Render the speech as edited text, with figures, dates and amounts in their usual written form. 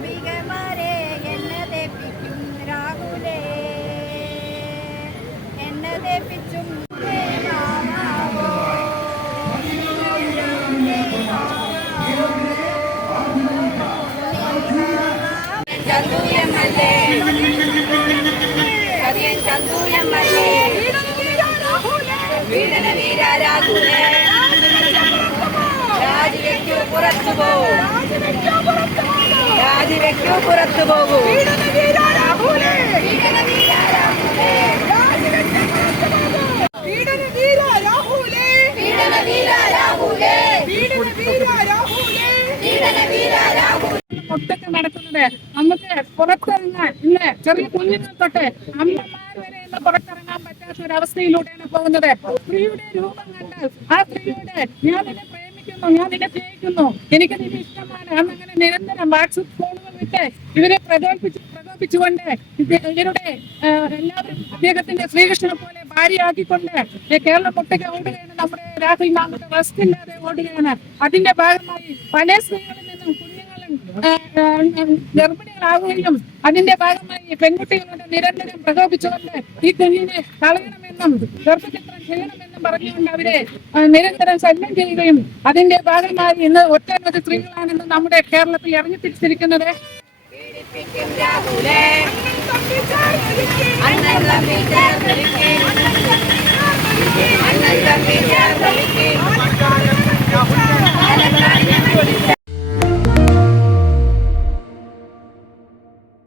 ഗോപികമാരെ എന്നതെപ്പിക്കും രാഹുലേ എന്നതെപ്പിച്ചും ചന്ദൂയമല്ലേ കവിയൻ ചന്ദൂയമല്ലേ വീടന വീര രാഹുലേ രാജിവെക്കൂ പുറത്തു പോകൂ രാജിവെക്കൂ പുറത്തു പോകൂ ഒട്ടൊക്കെ നടക്കുന്നത് നമുക്ക് പുറത്തിറങ്ങാൻ ഇന്ന് ചെറിയ കുഞ്ഞുങ്ങൾ തൊട്ട് അമ്മമാർ വരെ ഇന്ന് പുറത്തിറങ്ങാൻ പറ്റാത്ത ഒരു അവസ്ഥയിലൂടെയാണ് പോകുന്നത്. സ്ത്രീയുടെ രൂപം കണ്ടാൽ ആ സ്ത്രീയുടെ ഞാൻ നിന്നെ പ്രേമിക്കുന്നു, ഞാൻ നിന്നെ സ്നേഹിക്കുന്നു, എനിക്ക് നിന്നെ ഇഷ്ടമാണ് എന്നങ്ങനെ നിരന്തരം വാട്സപ്പ് ഫോണുകൾ വിട്ട് ഇവരെ പ്രകോപിച്ചുകൊണ്ട് ഇവരുടെ എല്ലാവരും അദ്ദേഹത്തിന്റെ ശ്രീകൃഷ്ണനെ പോലെ ഭാര്യയാക്കിക്കൊണ്ട് കേരളം ഒട്ടൊക്കെ ഓടുകയാണ്. നമ്മുടെ രാഹുൽ മാങ്കുട്ട് റെസ്റ്റ് ഇല്ലാതെ ഓടുകയാണ്. അതിന്റെ ഭാഗമായി പല സ്ത്രീകളിൽ നിന്നും ഗർഭിണികളാവുകയും അതിന്റെ ഭാഗമായി പെൺകുട്ടികളുടെ നിരന്തരം പ്രകോപിച്ചുകൊണ്ട് ഈ കുഞ്ഞിനെ കളയണമെന്നും ഗർഭചിത്രം ചെയ്യണമെന്നും പറഞ്ഞുകൊണ്ട് അവരെ നിരന്തരം ശല്യം ചെയ്യുകയും അതിന്റെ ഭാഗമായി ഇന്ന് ഒട്ടനവധി സ്ത്രീകളാണെന്ന് നമ്മുടെ കേരളത്തിൽ ഇറങ്ങി തിരിച്ചിരിക്കുന്നത്. അണ്ണൻ